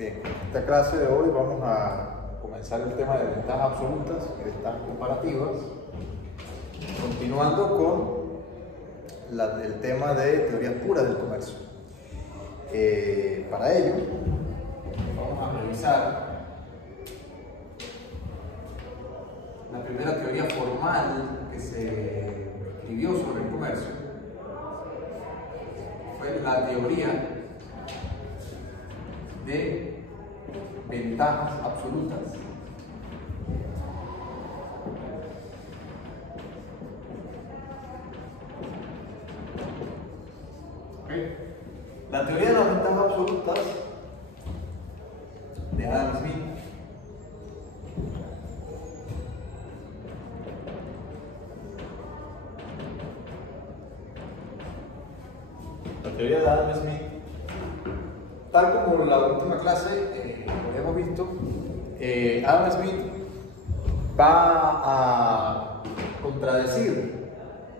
Bien, en esta clase de hoy vamos a comenzar el tema de ventajas absolutas y ventajas comparativas, continuando con el tema de teorías puras del comercio. Para ello, vamos a revisar la primera teoría formal que se escribió sobre el comercio. Fue la teoría de ventajas absolutas. ¿Okay? La teoría de las ventajas absolutas de Adam Smith tal como la última clase hemos visto, Adam Smith va a contradecir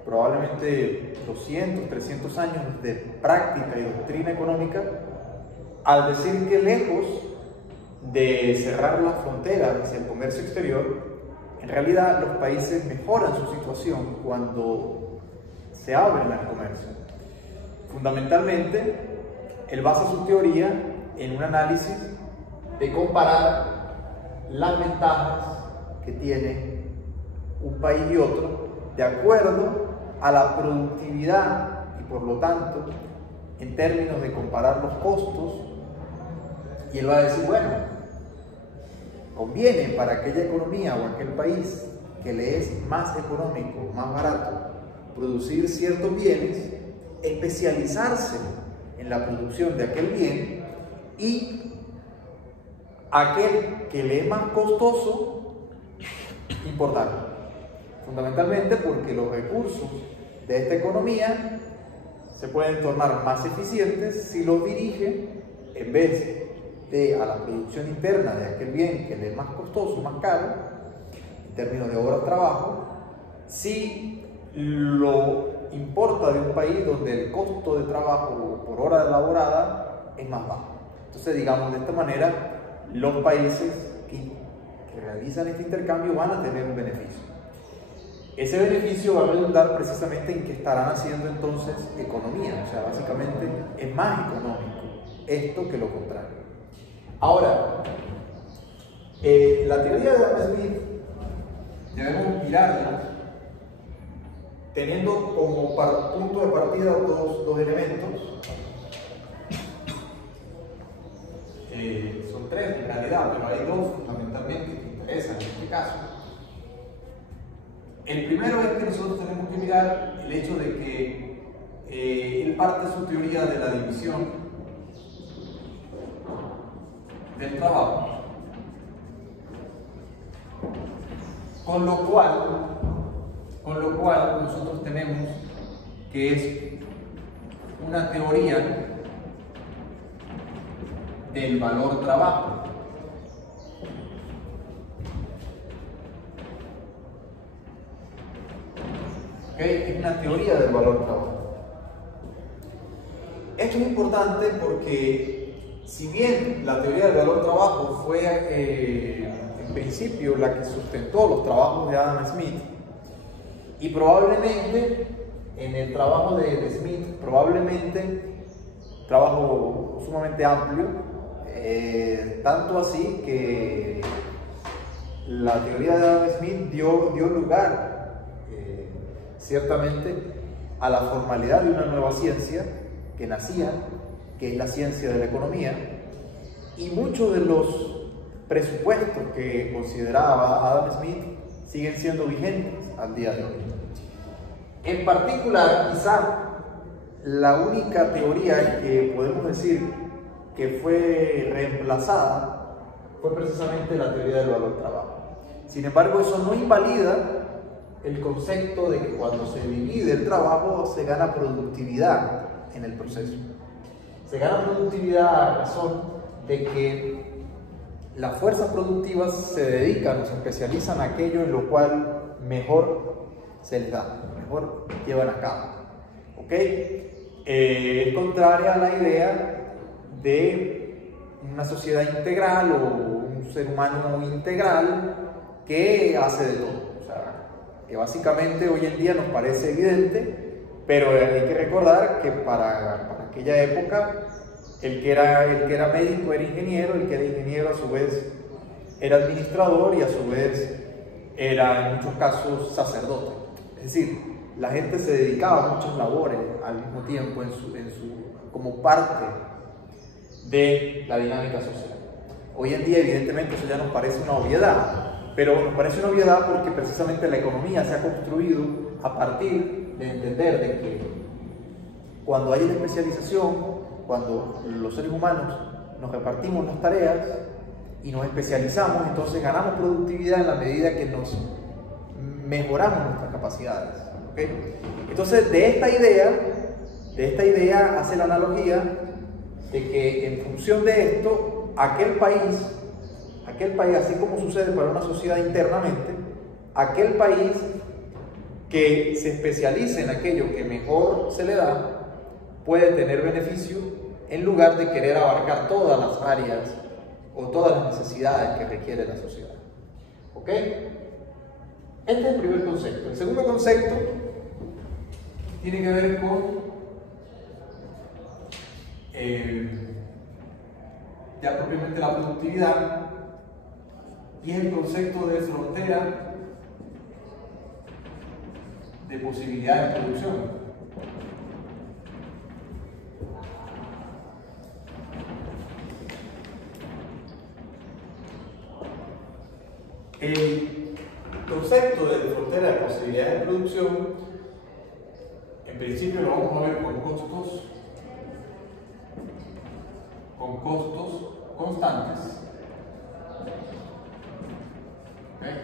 probablemente 200, 300 años de práctica y doctrina económica al decir que lejos de cerrar las fronteras hacia el comercio exterior, en realidad los países mejoran su situación cuando se abren al comercio. Fundamentalmente, él basa su teoría en un análisis de comparar las ventajas que tiene un país y otro de acuerdo a la productividad y por lo tanto en términos de comparar los costos, y él va a decir, bueno, conviene para aquella economía o aquel país que le es más económico, más barato producir ciertos bienes, especializarse en la producción de aquel bien, y aquel que le es más costoso importarlo, fundamentalmente porque los recursos de esta economía se pueden tornar más eficientes si los dirige, en vez de a la producción interna de aquel bien que le es más costoso, más caro en términos de horas-trabajo, si lo importa de un país donde el costo de trabajo por hora elaborada es más bajo. Entonces, digamos, de esta manera, los países que realizan este intercambio van a tener un beneficio. Ese beneficio va a redundar precisamente en que estarán haciendo entonces economía, o sea, básicamente es más económico esto que lo contrario. Ahora, la teoría de Adam Smith debemos mirarla teniendo como punto de partida dos elementos. Son tres en realidad, pero hay dos fundamentalmente que interesan en este caso. El primero es que nosotros tenemos que mirar el hecho de que él parte su teoría de la división del trabajo, con lo cual nosotros tenemos que es una teoría del valor trabajo. ¿Okay? Es una teoría del valor trabajo. Esto es importante porque si bien la teoría del valor trabajo fue en principio la que sustentó los trabajos de Adam Smith, y probablemente en el trabajo de Smith, probablemente trabajo sumamente amplio, tanto así que la teoría de Adam Smith dio lugar ciertamente a la formalidad de una nueva ciencia que nacía, que es la ciencia de la economía, y muchos de los presupuestos que consideraba Adam Smith siguen siendo vigentes al día de hoy. En particular, quizá la única teoría que podemos decir que fue reemplazada fue precisamente la teoría del valor trabajo. Sin embargo, eso no invalida el concepto de que cuando se divide el trabajo se gana productividad en el proceso. Se gana productividad a razón de que las fuerzas productivas se dedican o se especializan en aquello en lo cual mejor se les da, mejor llevan a cabo. ¿Ok? Es contraria a la idea de una sociedad integral o un ser humano integral que hace de todo. O sea, que básicamente hoy en día nos parece evidente, pero hay que recordar que para aquella época el que era médico era ingeniero, el que era ingeniero a su vez era administrador y a su vez era en muchos casos sacerdote. Es decir, la gente se dedicaba a muchas labores al mismo tiempo como parte de la dinámica social. Hoy en día evidentemente eso ya nos parece una obviedad, pero nos parece una obviedad porque precisamente la economía se ha construido a partir de entender de que cuando hay la especialización, cuando los seres humanos nos repartimos las tareas y nos especializamos, entonces ganamos productividad en la medida que nos mejoramos nuestras capacidades. ¿Okay? Entonces de esta idea hace la analogía de que en función de esto, aquel país, así como sucede para una sociedad internamente, aquel país que se especialice en aquello que mejor se le da, puede tener beneficio en lugar de querer abarcar todas las áreas o todas las necesidades que requiere la sociedad. ¿Ok? Este es el primer concepto. El segundo concepto tiene que ver con ya propiamente la productividad, y es el concepto de frontera de posibilidades de producción. El concepto de frontera de posibilidades de producción, en principio lo vamos a ver con costos constantes. ¿Okay?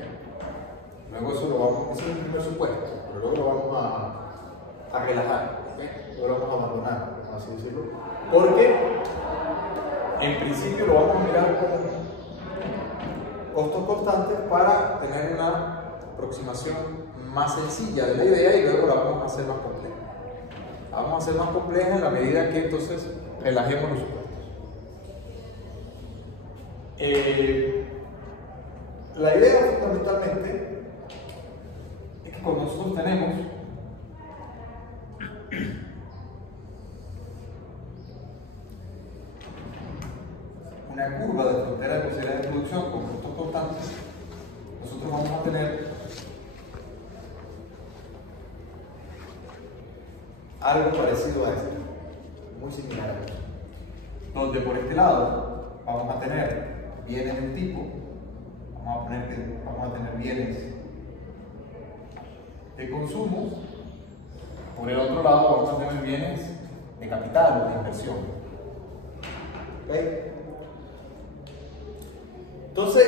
Luego eso lo vamos, ese es el primer supuesto, pero luego lo vamos a relajar, ¿okay? Luego lo vamos a abandonar, por así decirlo, porque en principio lo vamos a mirar como costos constantes para tener una aproximación más sencilla de la idea, y luego la vamos a hacer más compleja. La vamos a hacer más compleja en la medida que entonces relajemos los supuestos. La idea fundamentalmente es que cuando nosotros tenemos una curva de frontera de posibilidades de producción con costos constantes, nosotros vamos a tener algo parecido a esto, muy similar a esto, donde por este lado vamos a tener bienes de un tipo, vamos a tener bienes de consumo, por el otro lado vamos a tener bienes de capital o de inversión. ¿Okay? Entonces,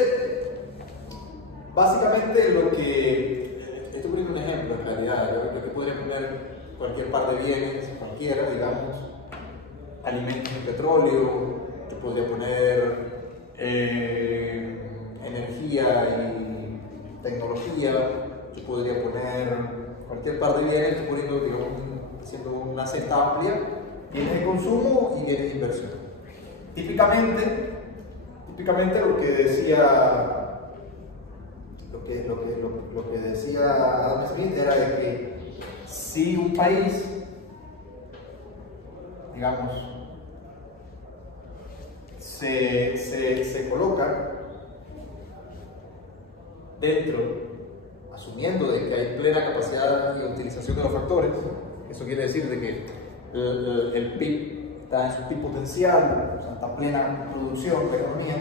básicamente esto es un ejemplo en realidad, yo que podría poner cualquier par de bienes, cualquiera, digamos, alimentos y petróleo, yo podría poner energía y tecnología, yo podría poner cualquier par de bienes, estoy poniendo, digamos, haciendo una cesta amplia, bienes de consumo y bienes de inversión. Típicamente lo que decía Adam Smith era de que si un país, digamos, se coloca dentro, asumiendo de que hay plena capacidad y utilización de los factores, eso quiere decir de que el PIB está en su PIB potencial, o sea, está en plena producción de economía,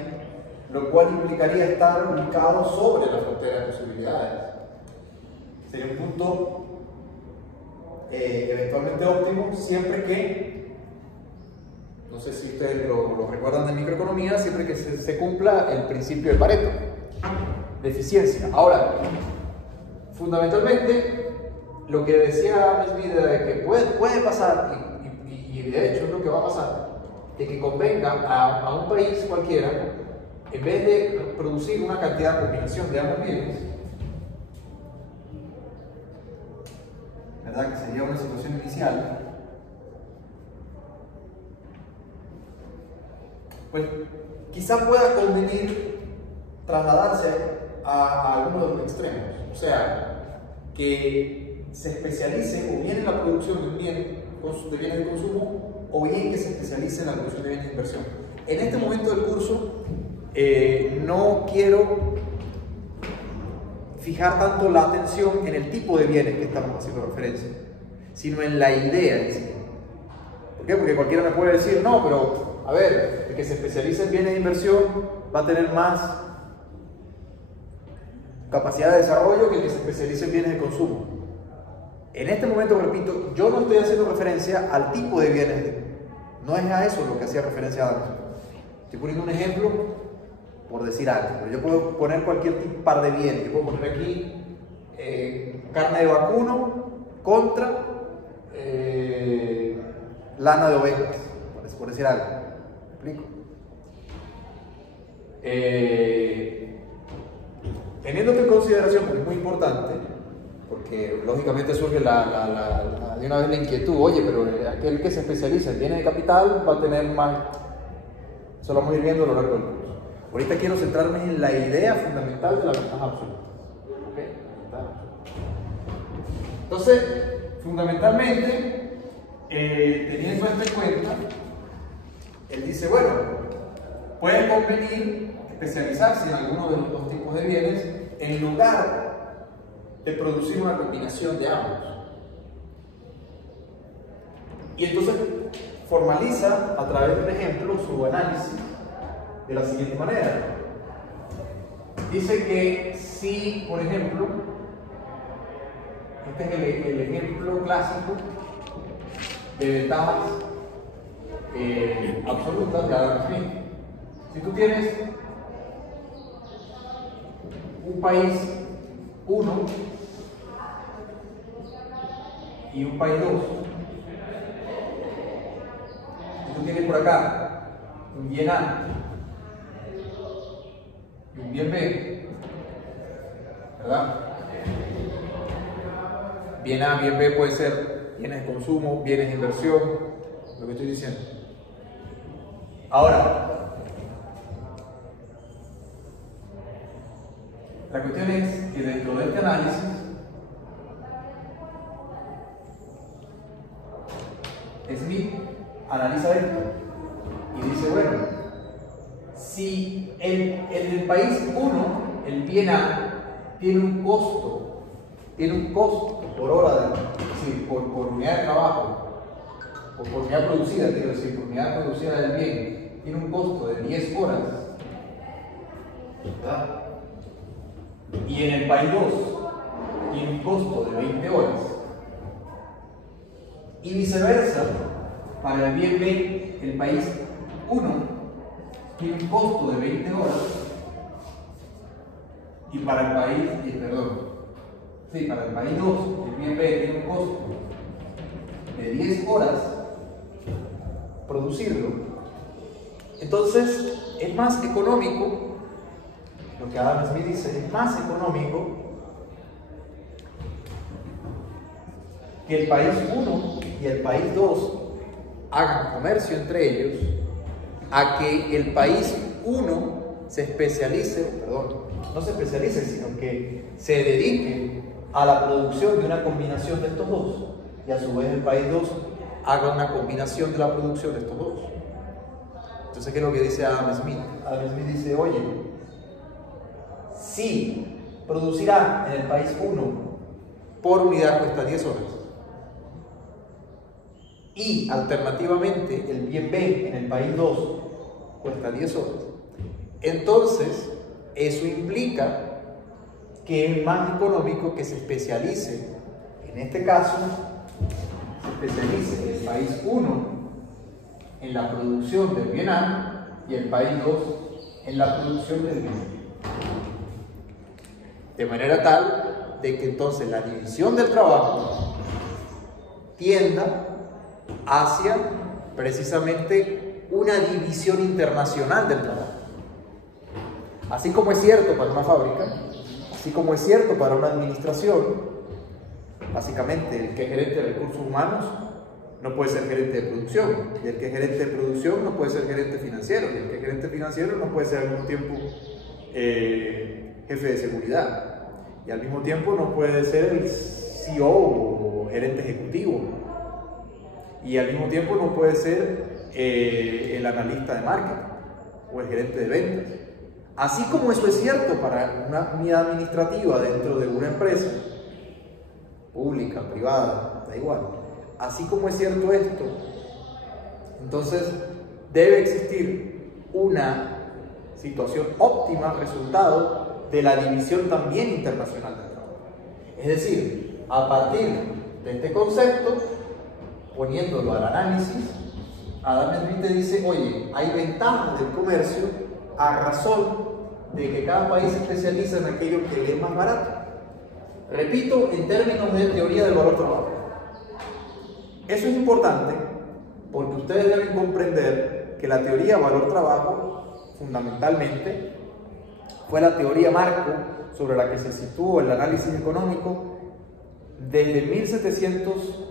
lo cual implicaría estar ubicado sobre la frontera de posibilidades. Sería un punto eventualmente óptimo, siempre que, no sé si ustedes lo recuerdan de microeconomía, siempre que se cumpla el principio de Pareto, de eficiencia. Ahora, fundamentalmente, lo que decía Smith era de que puede pasar, y de hecho es lo que va a pasar, de que convenga a un país cualquiera, en vez de producir una cantidad de combinación de ambos bienes, ¿verdad? Que sería una situación inicial, pues quizá pueda convenir trasladarse a alguno de los extremos. O sea, que se especialice o bien en la producción de un bien de bienes de consumo o bien que se especialice en la producción de bienes de inversión. En este momento del curso no quiero fijar tanto la atención en el tipo de bienes que estamos haciendo referencia, sino en la idea en sí. ¿Por qué? Porque cualquiera me puede decir, no, pero a ver, el que se especialice en bienes de inversión va a tener más capacidad de desarrollo que el que se especialice en bienes de consumo. En este momento, repito, yo no estoy haciendo referencia al tipo de bienes, no es a eso lo que hacía referencia Adam. Estoy poniendo un ejemplo por decir algo, pero yo puedo poner cualquier par de bienes. Yo puedo poner aquí carne de vacuno contra lana de ovejas, por decir algo. ¿Me explico? Teniendo esto en consideración, porque es muy importante, porque lógicamente surge de una vez la inquietud, oye, pero aquel que se especializa en bienes de capital va a tener más. Eso lo vamos a ir viendo a lo largo del curso. Ahorita quiero centrarme en la idea fundamental de la ventaja absoluta. ¿Okay? Entonces, fundamentalmente, teniendo esto en cuenta, él dice, bueno, puede convenir especializarse en alguno de los dos tipos de bienes en lugar de producir una combinación de ambos. Y entonces formaliza a través de un ejemplo su análisis de la siguiente manera. Dice que si, por ejemplo, este es el ejemplo clásico de ventajas absolutas de Adam Smith. Si tú tienes un país 1 y un país 2, y tú tienes por acá un bien A y un bien B, ¿verdad? Bien A, bien B puede ser bienes de consumo, bienes de inversión, lo que estoy diciendo. Ahora, la cuestión es que dentro de este análisis Smith analiza esto y dice, bueno, si en el país 1 el bien A tiene un costo por hora, por unidad de trabajo, o por unidad producida, quiero decir, por unidad producida del bien, tiene un costo de 10 horas, ¿verdad? Y en el país 2 tiene un costo de 20 horas, y viceversa, para el bien B, el país 1 tiene un costo de 20 horas, y para el país, para el país 2, el bien B tiene un costo de 10 horas producirlo. Entonces, es más económico, lo que Adam Smith dice, es más económico que el país 1 y el país 2 hagan comercio entre ellos, a que el país 1 se especialice, no se especialice, sino que se dedique a la producción de una combinación de estos dos, y a su vez el país 2 haga una combinación de la producción de estos dos. Entonces, ¿qué es lo que dice Adam Smith? Adam Smith dice, oye, si producirá en el país 1 por unidad cuesta 10 horas, y alternativamente el bien B en el país 2 cuesta 10 horas, entonces eso implica que es más económico que se especialice, en este caso, se especialice el país 1 en la producción del bien A y el país 2 en la producción del bien B. De manera tal de que entonces la división del trabajo tienda hacia precisamente una división internacional del trabajo. Así como es cierto para una fábrica, así como es cierto para una administración, básicamente el que es gerente de recursos humanos no puede ser gerente de producción, y el que es gerente de producción no puede ser gerente financiero, y el que es gerente financiero no puede ser al mismo tiempo jefe de seguridad, y al mismo tiempo no puede ser el CEO o gerente ejecutivo, y al mismo tiempo no puede ser el analista de marketing o el gerente de ventas. Así como eso es cierto para una unidad administrativa dentro de una empresa, pública, privada, da igual. Así como es cierto esto, entonces debe existir una situación óptima resultado de la división también internacional del trabajo. Es decir, a partir de este concepto, poniéndolo al análisis, Adam Smith te dice, oye, hay ventajas del comercio a razón de que cada país se especializa en aquello que le es más barato. Repito, en términos de teoría del valor trabajo. Eso es importante porque ustedes deben comprender que la teoría valor trabajo fundamentalmente fue la teoría marco sobre la que se situó el análisis económico desde 1700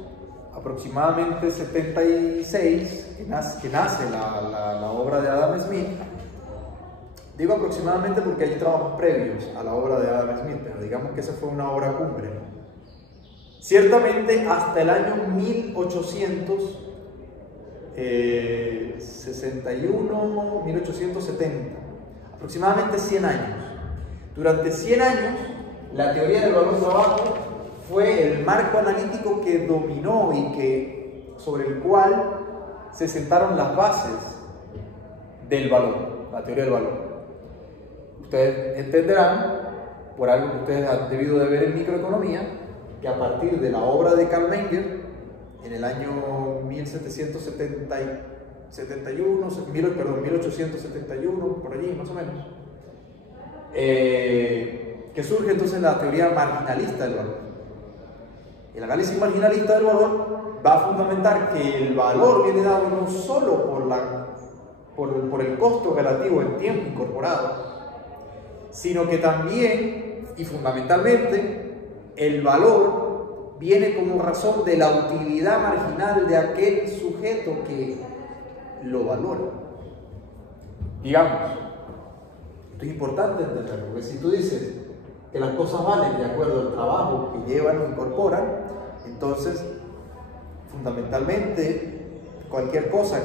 aproximadamente 76, que nace la obra de Adam Smith. Digo aproximadamente porque hay trabajos previos a la obra de Adam Smith, pero digamos que esa fue una obra cumbre, ¿no? Ciertamente hasta el año 1861, 1870, aproximadamente 100 años. Durante 100 años, la teoría del valor trabajo fue el marco analítico que dominó y sobre el cual se sentaron las bases del valor, la teoría del valor. Ustedes entenderán, por algo que ustedes han debido de ver en microeconomía, que a partir de la obra de Carl Menger, en el año 1871, por allí más o menos, que surge entonces la teoría marginalista del valor. El análisis marginalista del valor va a fundamentar que el valor viene dado no solo por el costo relativo en tiempo incorporado, sino que también y fundamentalmente el valor viene como razón de la utilidad marginal de aquel sujeto que lo valora. Digamos, esto es importante entenderlo, porque si tú dices que las cosas valen de acuerdo al trabajo que llevan o incorporan, entonces fundamentalmente cualquier cosa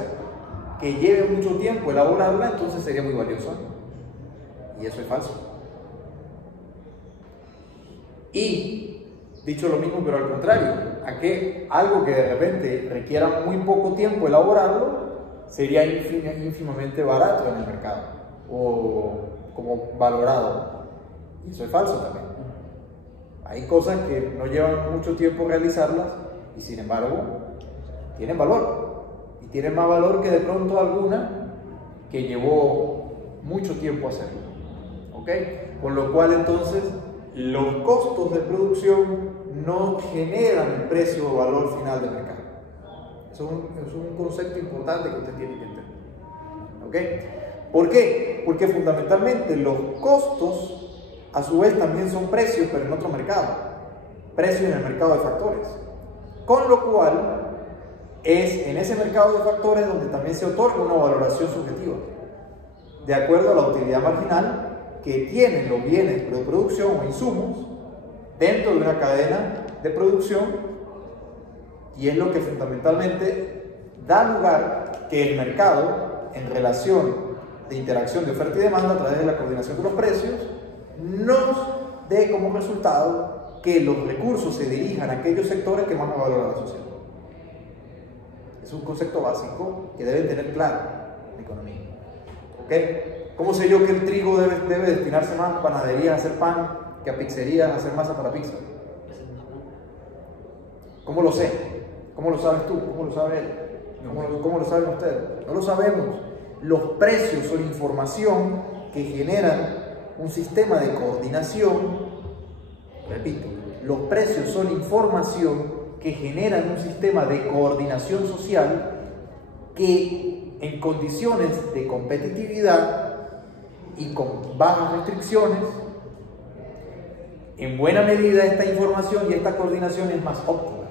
que lleve mucho tiempo elaborarla, entonces sería muy valiosa. Y eso es falso. Y dicho lo mismo, pero al contrario, algo que de repente requiera muy poco tiempo elaborarlo sería ínfimamente barato en el mercado o como valorado. Y eso es falso también. Hay cosas que no llevan mucho tiempo realizarlas y sin embargo tienen valor. Y tienen más valor que de pronto alguna que llevó mucho tiempo hacerlo. ¿Ok? Con lo cual entonces los costos de producción no generan el precio o valor final del mercado. Eso es un concepto importante que usted tiene que entender. ¿Ok? ¿Por qué? Porque fundamentalmente los costos a su vez también son precios, pero en otro mercado. Precios en el mercado de factores. Con lo cual es en ese mercado de factores donde también se otorga una valoración subjetiva de acuerdo a la utilidad marginal que tienen los bienes de producción o insumos dentro de una cadena de producción, y es lo que fundamentalmente da lugar que el mercado, en relación de interacción de oferta y demanda a través de la coordinación de los precios, nos dé como resultado que los recursos se dirijan a aquellos sectores que más valoran la sociedad. Es un concepto básico que deben tener claro en economía. ¿Ok? ¿Cómo sé yo que el trigo debe destinarse más a panaderías a hacer pan que a pizzerías a hacer masa para pizza? ¿Cómo lo sé? ¿Cómo lo sabes tú? ¿Cómo lo sabe él? ¿Cómo lo saben ustedes? No lo sabemos. Los precios son información que generan un sistema de coordinación. Repito, los precios son información que generan un sistema de coordinación social que en condiciones de competitividad y con bajas restricciones, en buena medida esta información y esta coordinación es más óptima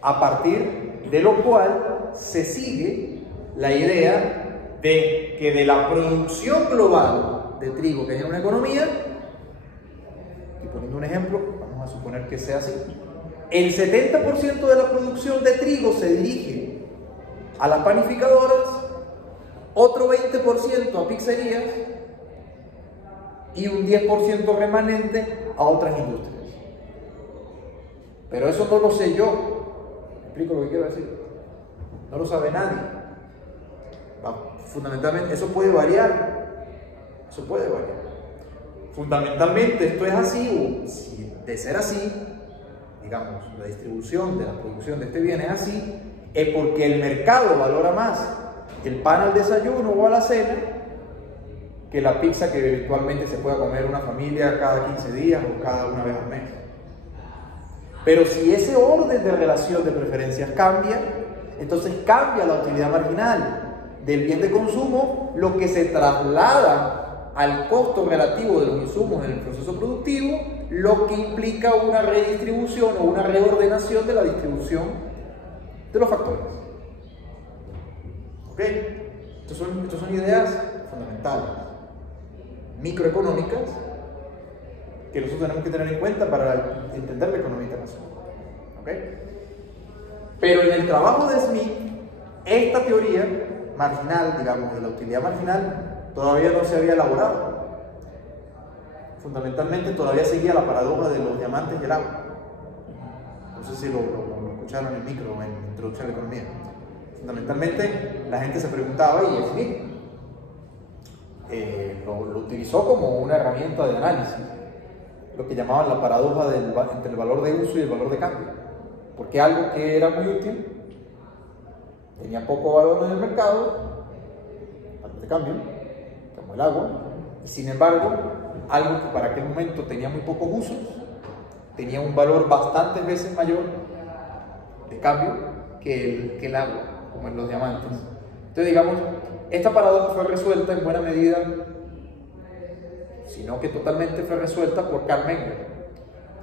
a partir de lo cual se sigue la idea de que de la producción global de trigo que hay en una economía, y poniendo un ejemplo, vamos a suponer que sea así, el 70% de la producción de trigo se dirige a las panificadoras, otro 20% a pizzerías y un 10% remanente a otras industrias. Pero eso no lo sé yo. ¿Me explico lo que quiero decir? No lo sabe nadie. Fundamentalmente, eso puede variar. Eso puede variar. Fundamentalmente, esto es así, o si de ser así, digamos, la distribución de la producción de este bien es así, es porque el mercado valora más el pan al desayuno o a la cena que la pizza que eventualmente se pueda comer una familia cada 15 días o cada una vez al mes. Pero si ese orden de relación de preferencias cambia, entonces cambia la utilidad marginal del bien de consumo, lo que se traslada al costo relativo de los insumos en el proceso productivo, lo que implica una redistribución o una reordenación de la distribución de los factores. ¿Ok? Estas son ideas fundamentales, microeconómicas, que nosotros tenemos que tener en cuenta para entender la economía internacional. ¿Ok? Pero en el trabajo de Smith, esta teoría marginal, digamos, de la utilidad marginal, todavía no se había elaborado. Fundamentalmente todavía seguía la paradoja de los diamantes y el agua. No sé si lo escucharon en el micro o en la introducción a la economía. Fundamentalmente la gente se preguntaba, y Smith lo utilizó como una herramienta de análisis, lo que llamaban la paradoja entre el valor de uso y el valor de cambio. Porque algo que era muy útil tenía poco valor en el mercado, valor de cambio, como el agua, y sin embargo, algo que para aquel momento tenía muy pocos usos, tenía un valor bastantes veces mayor de cambio que el agua, como en los diamantes. Entonces, digamos, esta paradoja fue resuelta en buena medida, sino que totalmente fue resuelta por Carl Menger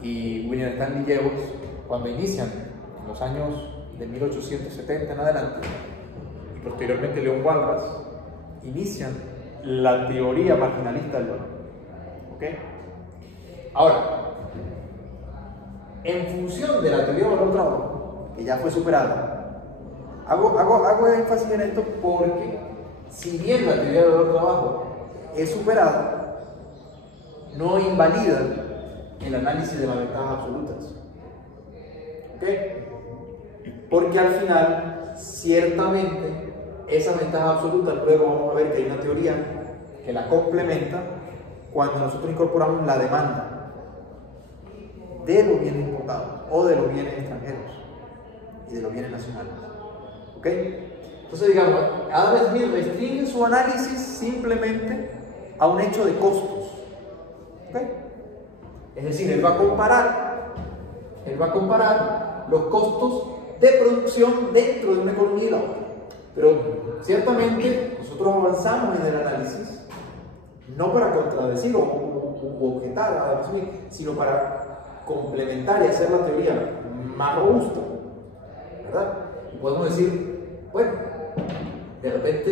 y William Stanley Jevons cuando inician en los años de 1870 en adelante, y posteriormente Leon Walras inician la teoría marginalista del valor. ¿Ok? Ahora, en función de la teoría del valor trabajo, que ya fue superada, hago énfasis en esto porque, si bien la teoría del valor trabajo es superada, no invalida el análisis de las ventajas absolutas. ¿Ok? Porque al final, ciertamente, esas ventajas absolutas, luego vamos a ver que hay una teoría que la complementa cuando nosotros incorporamos la demanda de los bienes importados o de los bienes extranjeros y de los bienes nacionales. ¿Ok? Entonces, digamos, Adam Smith restringe su análisis simplemente a un hecho de costos. ¿Ok? Es decir, él va a comparar los costos de producción dentro de una economía y la otra. Pero ciertamente nosotros avanzamos en el análisis no para contradecir o objetar a Adam Smith, sino para complementar y hacer la teoría más robusta, ¿verdad? Y podemos decir, bueno, de repente